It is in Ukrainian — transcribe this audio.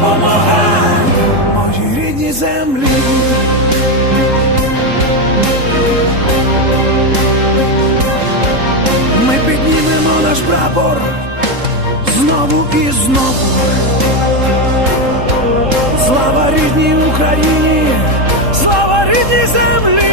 допомога моїй рідній землі. Ми піднімемо наш прапор знову і знову. Слава рідній Україні, слава рідній землі.